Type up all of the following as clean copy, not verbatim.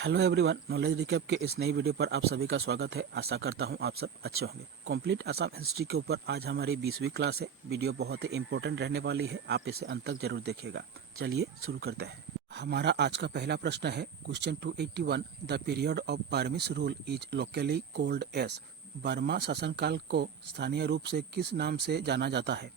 Hello everyone, knowledge recap के इस नई वीडियो पर आप सभी का स्वागत है। आशा करता हूं आप सब अच्छे होंगे। कंप्लीट असम हिस्ट्री के ऊपर आज हमारी 20वीं क्लास है। वीडियो बहुत ही इंपॉर्टेंट रहने वाली है, आप इसे अंत तक जरूर देखिएगा। चलिए शुरू करते हैं। हमारा आज का पहला प्रश्न है question 281। The period of Burmese rule is locally called as. Burma शासनकाल को स्थानीय रूप से किस नाम से जाना जाता है?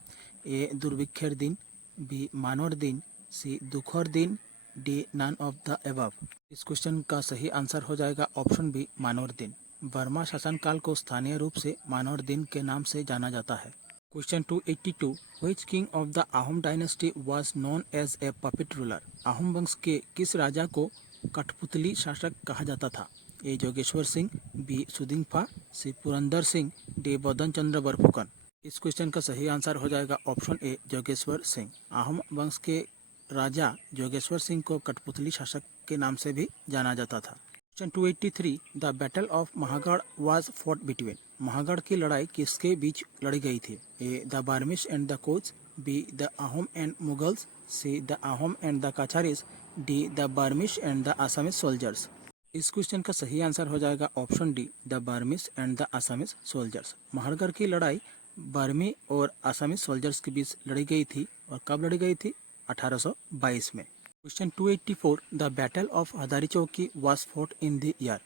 ए दुर्भिक्षर दिन, बी मानवर दिन, सी दुखोर दिन, D none of the above. इस क्वेश्चन का सही आंसर हो जाएगा ऑप्शन बी मानवर दिन। बर्मा शासनकाल को स्थानीय रूप से मानवर दिन के नाम से जाना जाता है। Question 282। Which king of the Ahom dynasty was known as a puppet ruler. Ahom वंश के किस राजा को कठपुतली शासक कहा जाता था? ए जोगेश्वर सिंह, बी सुदिंगफा, सी पुरंदर सिंह, डी बदन चंद्र बरफुकन। इस क्वेश्चन का सही आंसर हो जाएगा ऑप्शन ए जोगेश्वर सिंह। आहम वंश के राजा जोगेश्वर सिंह को कठपुतली शासक के नाम से भी जाना जाता था। Question 283। The battle of Mahagarh was fought between. Mahagarh की लड़ाई किसके बीच लड़ी गई थी? A the Burmese and the Koch, B the Ahom and Mughals, C the Ahom and the Kacharis, D the Burmese and the Assamese soldiers. इस क्वेश्चन का सही आंसर हो जाएगा option D the Burmese and the Assamese soldiers. Mahagarh की लड़ाई बर्मी और आसामीज सोल्जर्स के बीच लड़ी गई थी। और कब लड़ी गई थी? 1822 में। Question 284। The battle of Hadari Chowki was fought in the year.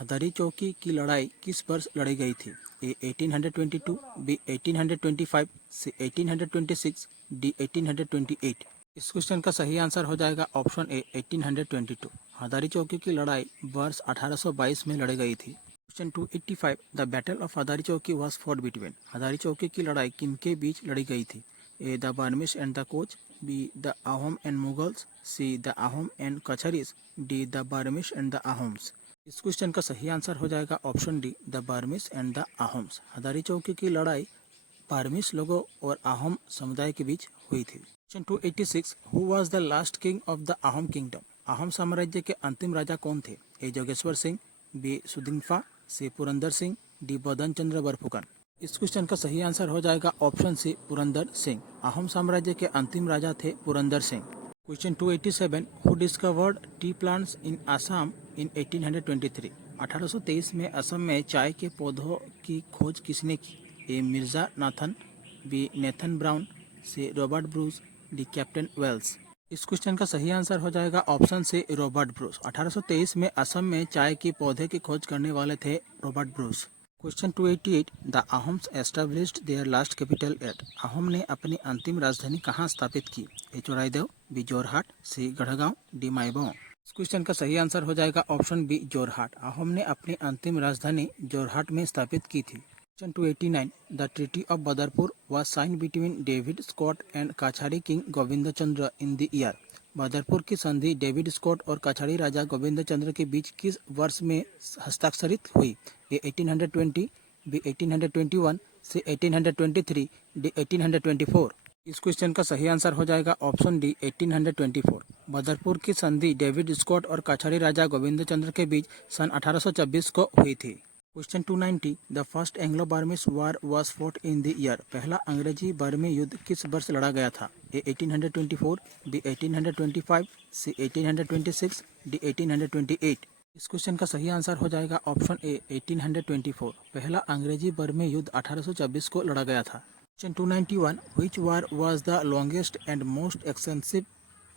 Hadari Chowki की लड़ाई किस वर्ष लड़ी गई थी? A 1822, B 1825, C 1826, D 1828। इस क्वेश्चन का सही आंसर हो जाएगा ऑप्शन ए 1822। हदारी चौकी की लड़ाई वर्ष 1822 में लड़ी गई थी। Question 285। The battle of Hadari Chowki was fought between. हदारी Chowki की लड़ाई किनके बीच लड़ी गई थी? A the Burmese and the Koch, B the Ahom and Mughals, C the Ahom and Kacharis, D the Burmese and the Ahoms. इस क्वेश्चन का सही आंसर हो जाएगा option D the Burmese and the Ahoms. Hadari Chowki की लड़ाई बार्मिश लोगों और आहम समुदाय के बीच हुई थी। Question 286। Who was the last king of the आहम किंगडम। आहम साम्राज्य के अंतिम राजा कौन थे? ए जोगेश्वर सिंह, बी सुदिंगफा, सी पुरंदर सिंह, डी बदन चंद्र बरफुकन। इस क्वेश्चन का सही आंसर हो जाएगा ऑप्शन सी पुरंदर सिंह। आहम साम्राज्य के अंतिम राजा थे Purandar Singh. Question 287। Who discovered tea plants in Assam in 1823। 1823 में असम में चाय के पौधों की खोज किसने की? A Mirza Nathan, B Nathan Brown, C Robert Bruce, D captain Welsh. इस क्वेश्चन का सही आंसर हो जाएगा ऑप्शन से रॉबर्ट ब्रूस। 1823 में असम में चाय के पौधे की खोज करने वाले थे Robert Bruce. Question 288। The ahoms established their last capital at। आहम ने अपनी अंतिम राजधानी कहाँ स्थापित की? ए चोराईदेव, बी जोरहाट, सी गढ़गांव, डी माईबों। इस क्वेश्चन का सही आंसर हो जाएगा ऑप्शन बी जोरहाट। आहम ने अपनी अंतिम राजधानी जोरहाट में स्थापित की थी। Question 289। The treaty of Badarpur was sign between David Scott and Kachari king Govind Chandra in the year. Badarpur की संधि डेविड स्कॉट और काछाड़ी राजा गोविंद चंद्र के बीच किस वर्ष में हस्ताक्षरित हुई? ए 1820, बी 1821, सी 1823, डी 1824। इस क्वेश्चन का सही आंसर हो जाएगा ऑप्शन डी 1824। बदरपुर की संधि डेविड स्कॉट और काछाड़ी राजा गोविंद चंद्र के बीच सन 1826 को हुई थी। Question 290। The first Anglo Burmese war was fought in the year. पहला अंग्रेजी बर्मी युद्ध किस वर्ष लड़ा गया था? A 1824, B 1825, C 1826, D 1828। इस क्वेश्चन का सही आंसर हो जाएगा ऑप्शन ए 1824। पहला अंग्रेजी बर्मी युद्ध 1826 को लड़ा गया था। Question 291। Which war was the longest and most expensive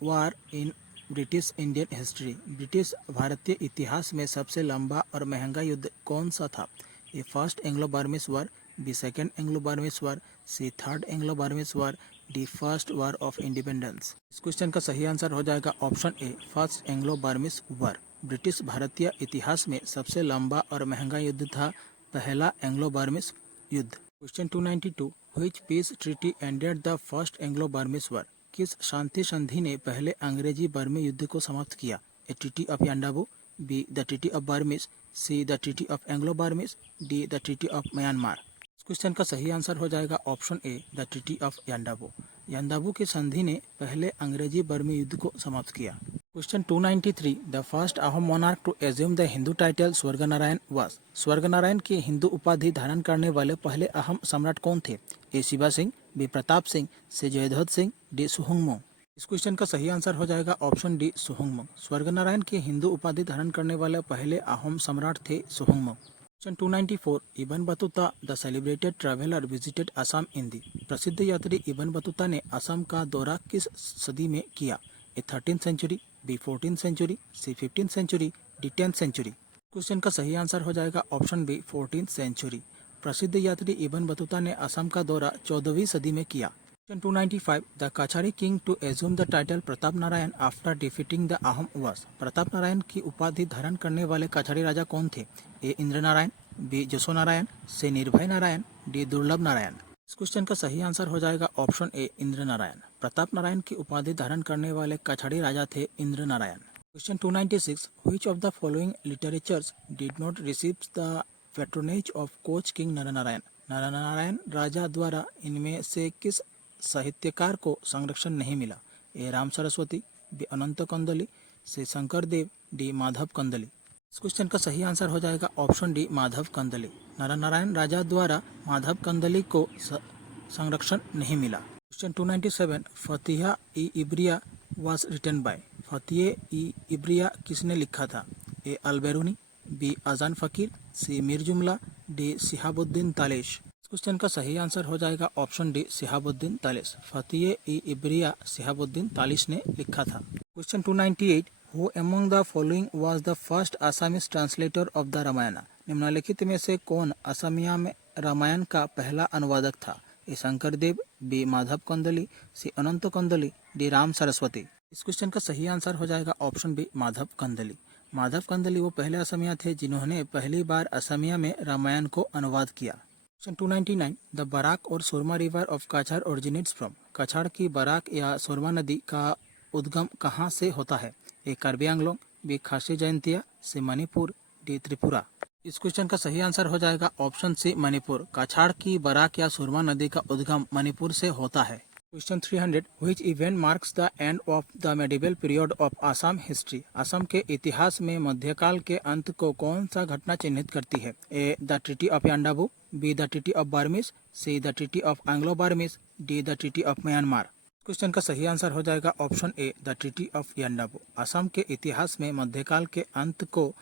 war in British Indian history. British भारतीय इतिहास में सबसे लंबा और महंगा युद्ध कौन सा था? A first Anglo Burmese war, B second Anglo Burmese war, C third Anglo Burmese war, D first war of independence. इस क्वेश्चन का सही आंसर हो जाएगा option A first Anglo Burmese war. British भारतीय इतिहास में सबसे लंबा और महंगा युद्ध था पहला एंग्लो बर्मिश युद्ध। Question 292। Which peace treaty ended the first Anglo Burmese war. किस शांति संधि ने पहले अंग्रेजी बर्मी युद्ध को समाप्त किया? A treaty of Yandabo, B the treaty of Burmese, C the treaty of Anglo Burmese, D the treaty of Myanmar. इस क्वेश्चन का सही आंसर हो जाएगा option A the treaty of Yandabo. Yandabo की संधि ने पहले अंग्रेजी बर्मी युद्ध को समाप्त किया। Question 293। The first Ahom monarch to assume the Hindu title Swarganarayan was. Swarganarayan की हिंदू उपाधि धारण करने वाले पहले आहम सम्राट कौन थे? ए शिवा सिंह, बी प्रताप सिंह, सी जयध्वज सिंह, डी सुहुंगमो। इस क्वेश्चन का सही आंसर हो जाएगा ऑप्शन डी सुहुंगमुंग। स्वर्गनारायण की हिंदू उपाधि धारण करने वाले पहले अहोम सम्राट थे Suhungmung. Question 294 Ibn Battuta the celebrated traveller visited Assam in the. प्रसिद्ध यात्री इबन बतूता ने असम का दौरा किस सदी में किया? A 13th century, B 14th century, C 15th century, D 10th century. Question का सही आंसर हो जाएगा ऑप्शन बी 14th सेंचुरी। प्रसिद्ध यात्री इबन बतूता ने असम का दौरा 14वीं सदी में किया। Question 295 the Kachari king to assume the title Pratap Narayan after defeating the Ahom was. Pratap Narayan की उपाधि धारण करने वाले कछारी राजा कौन थे? ए इंद्र नारायण, बी जसो नारायण, सी निर्भय नारायण, डी दुर्लभ नारायण। इस क्वेश्चन का सही आंसर हो जाएगा ऑप्शन ए इंद्र नारायण। प्रताप नारायण की उपाधि धारण करने वाले कछारी राजा थे Indra Narayan. Question 296 which of the following literatures did not receive the patronage of Koch king Naranarayan. Naranarayan राजा द्वारा इनमें से किस साहित्यकार को संरक्षण नहीं मिला? A Ram Saraswati, B Ananta Kandali, C Shankar Dev, D Madhav Kandali. इस क्वेश्चन का सही आंसर हो जाएगा ऑप्शन डी माधव कंदली। नरनारायण राजा द्वारा माधव कंदली को संरक्षण नहीं मिला। Question 297 Fathiya i Ibriya was written by. Fathiya i Ibriya किसने लिखा था? ए अलबेरूनी, बी अजान फकीर, सी मीर जुमला, डी सिहाबुद्दीन तालिश। क्वेश्चन का सही आंसर हो जाएगा ऑप्शन डी सिहाबुद्दीन तालिश। फतिह ई इब्रिया सिहाबुद्दीन तालिश ने लिखा था। Question 298 who among the following was the first Assamese translator of the Ramayana. निम्नलिखित में से कौन असमिया में रामायण का पहला अनुवादक था? ए शंकर देव, बी माधव कंदली, सी अनंत कंदली, डी राम सरस्वती। इस क्वेश्चन का सही आंसर हो जाएगा ऑप्शन बी माधव कंदली। माधव कंदली वो पहले असमिया थे जिन्होंने पहली बार असमिया में रामायण को अनुवाद किया। क्वेश्चन 299 द बराक और सुरमा रिवर ऑफ कछार ओरिजिनेट्स फ्रॉम। कछाड़ की बराक या सुरमा नदी का उद्गम कहाँ से होता है? ए कार्बी आंगलोंग, बी खासी जयंतिया, सी मणिपुर, डी त्रिपुरा। इस क्वेश्चन का सही आंसर हो जाएगा ऑप्शन सी मणिपुर। कछाड़ की बराक या सुरमा नदी का उद्गम मणिपुर से होता है। Question 300 which event marks the end of the medieval period of Assam history. Assam के इतिहास में मध्यकाल के अंत को कौन सा घटना चिन्हित करती है? A the treaty of Yandabo, B the treaty of Burmese, C the treaty of Anglo Burmese, D the treaty of Myanmar. Question का सही आंसर हो जाएगा option A the treaty of Yandabo. Assam के इतिहास में मध्यकाल के अंत को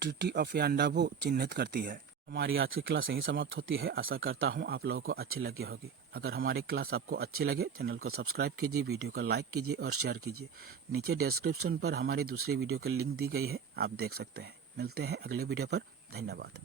ट्रीटी ऑफ यांडाबू चिन्हित करती है। हमारी आज की क्लास यहीं समाप्त होती है। आशा करता हूँ आप लोगों को अच्छी लगी होगी। अगर हमारी क्लास आपको अच्छी लगे चैनल को सब्सक्राइब कीजिए, वीडियो को लाइक कीजिए और शेयर कीजिए। नीचे डिस्क्रिप्शन पर हमारी दूसरी वीडियो की लिंक दी गई है, आप देख सकते हैं। मिलते हैं अगले वीडियो पर। धन्यवाद।